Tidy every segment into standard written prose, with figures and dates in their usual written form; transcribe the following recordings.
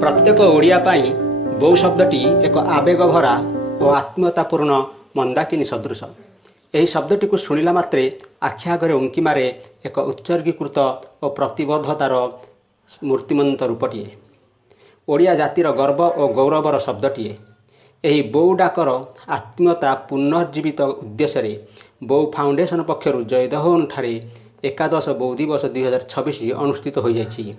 प्रत्येक ओडिया पाई बोउ शब्दटी एक आवेग भरा और आत्मीयतापूर्ण मंदाकिनी सदृश। यही शब्दटी को शुणिला मात्रे आखि आगे उंकी मारे एक उत्सर्गीकृत और प्रतिबद्धतार मूर्तिमंत रूपटीए। ओडिया जातिर गर्व और गौरवर शब्दटीए। यही बोउ डाकर आत्मीयता पुनर्जीवित उद्देश्य बोउ फाउंडेशन पक्षर जयदहन ठारे एकादश बोउ दिवस 2026 अनुष्ठित हो जाइछि।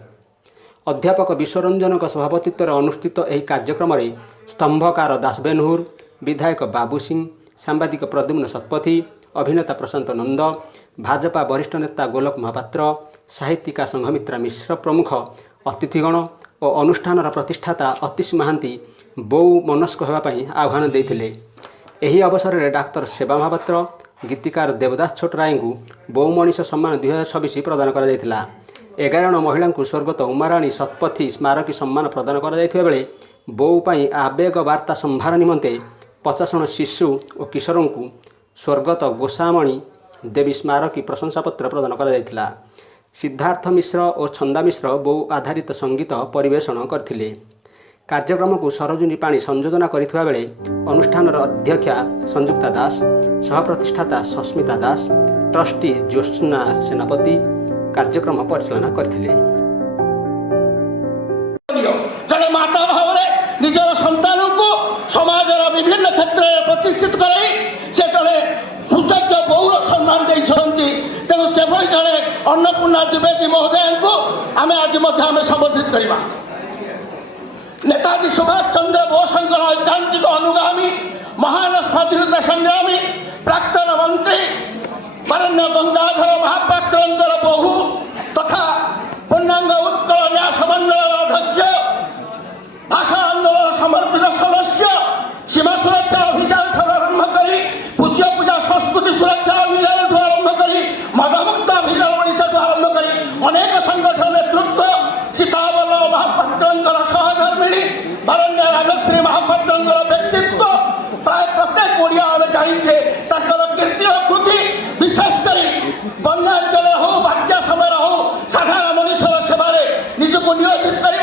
अध्यापक विश्वरंजन सभापतित्व अनुष्ठित यह कार्यक्रम में स्तंभकार दास बेनहुर, विधायक बाबू सिंह, सांबादिक प्रद्युम्न शतपथी, अभिनेता प्रशांत नंद, भाजपा वरिष्ठ नेता गोलक महापात्र, साहित्यिका संघमित्रा मिश्र प्रमुख अतिथिगण और अनुष्ठान प्रतिष्ठाता अतीश महांती बोउ मनस्क होगापी आह्वान देते। यही अवसर में डाक्तर सेवा महापात्र, गीतिकार देवदास छोटराय को बोउ मनीष सम्मान 2026 प्रदान कर 11 जन महिला को स्वर्गत उमाराणी शतपथी स्मारकी सम्मान प्रदान कर बेले बोउ पाई आवेग वार्ता संभार निमंते 50 जन शिशु और किशोरों को स्वर्गत गोसामणी देवी स्मारकी प्रशंसापत्र प्रदान कर सिद्धार्थ मिश्र और छंदा मिश्र बोउ आधारित संगीत परिवेषण करथिले। कार्यक्रम को सरोजिनी पाणी संयोजना करथिबा बेले अनुष्ठान अध्यक्षा संयुक्ता दास, सहप्रतिष्ठाता सस्मिता दास, ट्रस्टी ज्योत्स्ना सेनापति कार्यक्रम परिचालना करथिले। जड़े माता भाव निजर संतान को समाज विभिन्न क्षेत्र में प्रतिष्ठित कराई से जड़े सुचक्य बोउर सम्मान देते। तेणु से जड़े अन्नपूर्णा द्विवेदी महोदय को आम आज संबोधित करवा। नेताजी सुभाष चंद्र बोसंकर ऐकांतिक अनुगामी, महान स्वाधीनता संग्रामी, प्राक्तन मंत्री बरण्य गंगाधर महापात्र बहु तथा पूर्णांग उत्कल न्यास मंडल अध्यक्ष, भाषा आंदोलन समर्पित सदस्य, सीमा सुरक्षा अभियान आरंभ कर पूज्य पूजा संस्कृति सुरक्षा अभियान आरंभ कर मदमुक्त अभियान ओडिशा आरंभ कर अनेक संगठन नेतृत्व सीताबल्लभ महापात्र सहधर्मिणी बरण्य राजश्री महापात्र व्यक्तित्व प्राय प्रत्येक ओडिया जाइए कीर्ति कृति विशेषकर बन्याचल हो बात्या समय हो साधारण मनुष्यर सेवारे निजको नियोजित कर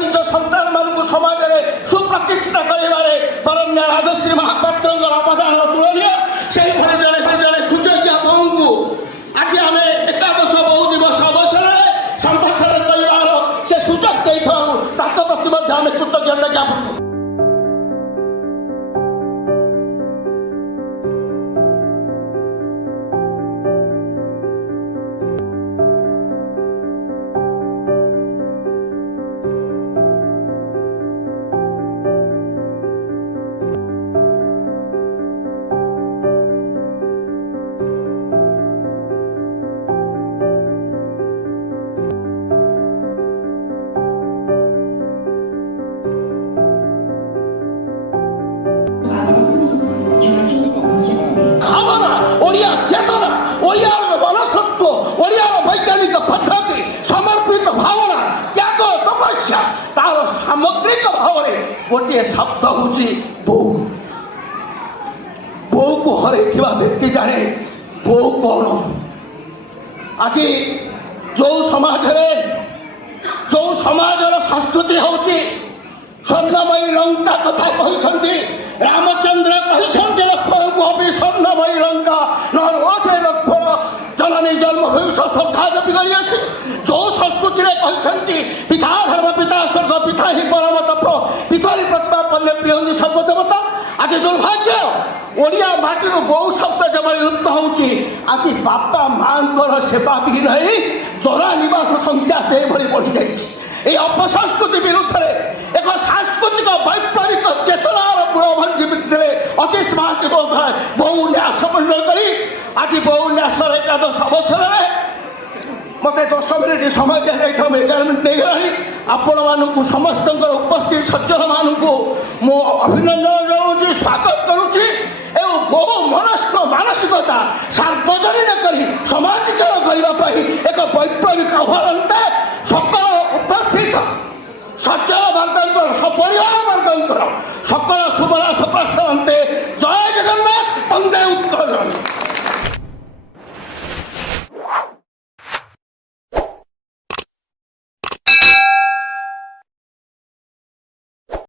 निज संतान मानक समाज में सुप्रतिष्ठित करे बरण्य राजश्री महापात्र अवदान तुलनीय से जड़े सुचर्या बोउ को आज आम एकादश बोउ दिवस अवसर में संबोधन कर से सूचक प्रति आम कृतज्ञता ज्ञापन। वैज्ञानिक पद्धति समर्पित भावना त्याग तपस्या तार सामग्रिक भाव में गोटे शब्द हूँ बोउ। बोउ को हर व्यक्ति जाने बोउ कौन। आज जो समाजर संस्कृति हूँ स्वर्णमयी लंका कथा कहते रामचंद्र कहते लक्ष्मण को भी स्वर्णमयी लंका नचे लक्ष्मण जननी जन्मभूमि श्रद्धा जपी कर जो संस्कृति कहते पिता धर्म पिता स्वर्ग पिता ही परम तप पितरी प्रतिभा पल्ले प्रिय सर्वदेवता। आज दुर्भाग्य ओडिया माटी बोउ शब्द जब लुप्त होची आज बापा मां सेवा भी नहीं जरा निवास संख्या से बढ़ी जाइए। अपसंस्कृति विरुद्ध एक सांस्कृतिक वैप्लविक चेतनार मूलभंजी अतीश महांती बोउ न्यास मंडल कर आज बोउ न्यास एकादश अवसर में मत 10 मिनिट समय दी 11 मिनिट नहीं गला। आपण मानू समस्त उपस्थित सज्जन मानू मो अभिनंदन जनाऊँ, स्वागत करुच्ची एवं बहु मनस्क मानसिकता सार्वजनीन कर सामाजिक करने एक वैप्लविक अवलंबन सकल